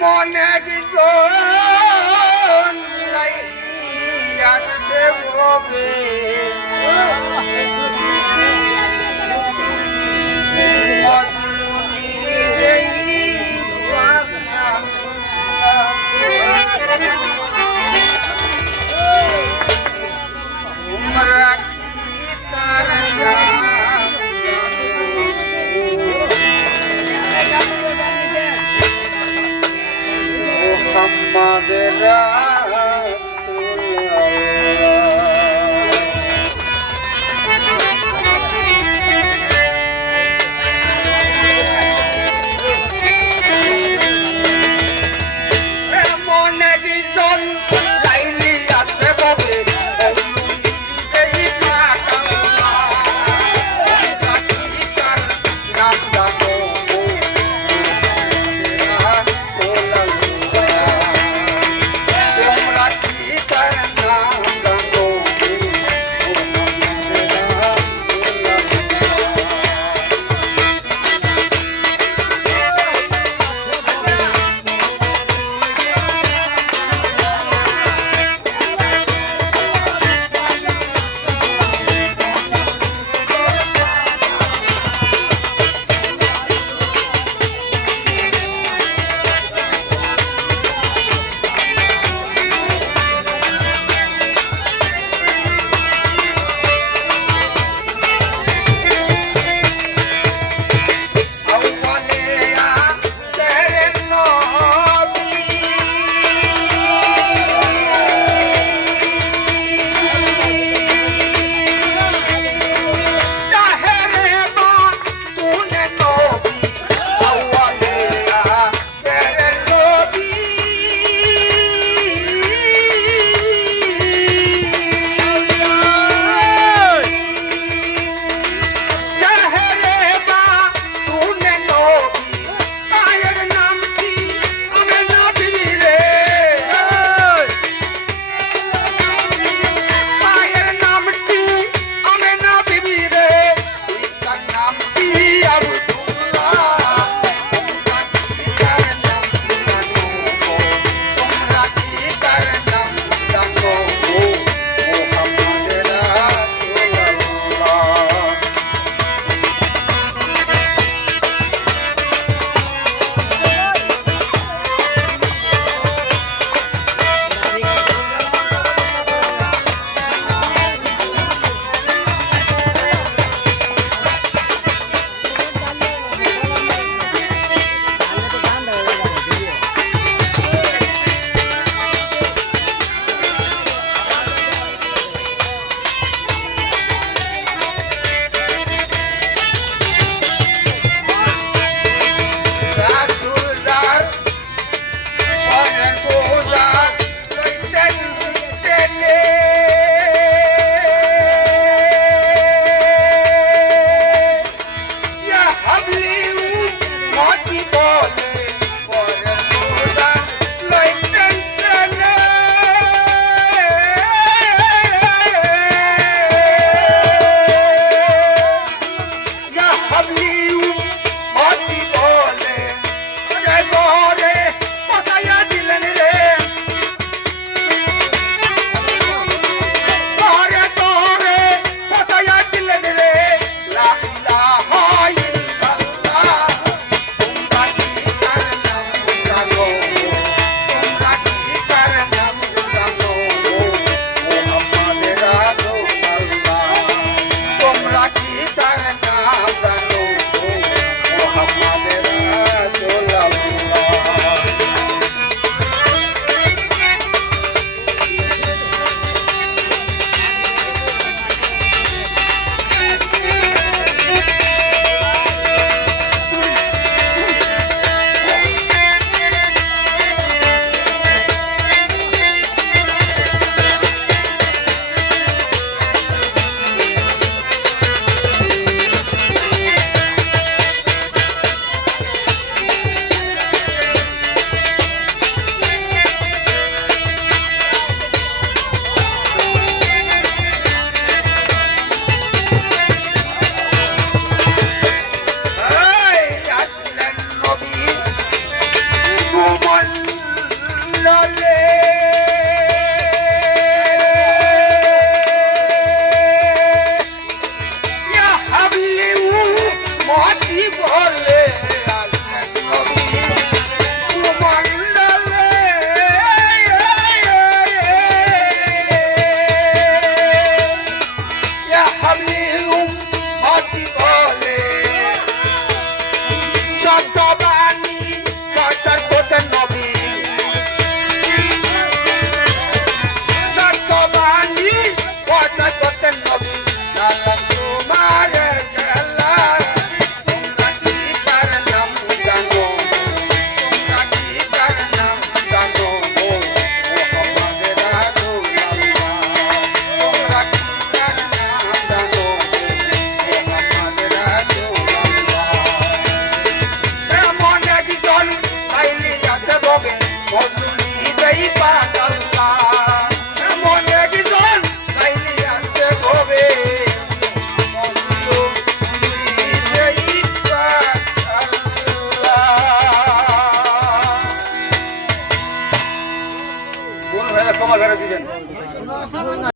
মনে কিজন লাইয়াছে ববে মজনুনি রেই বাগনা উমরা কি তার মোহাম্মদ মনে বিজন লাইলি আছে ববে বলে আসেন নবী ভূমণ্ডলে ইয়া হাবিব উম্মতি বলে শব্দবাণী প্রচার করতেন নবী শব্দবাণী প্রচার করতেন নবী সালাম তোমার গেলা তোমরা কি তার নাম জানো তোমরা কি তার নাম জানো মোহাম্মদ রাসূলুল্লাহ তোমরা কি তার নাম জানো মোহাম্মদ রাসূলুল্লাহ এমন একজন আইলি আছে ববে মজলুমি দেই পাগল্লাহ এমন একজন আইলি আছে ববে মজলুমি দেই পাগল্লাহ কোন ভাইরা ক্ষমা করে দিবেন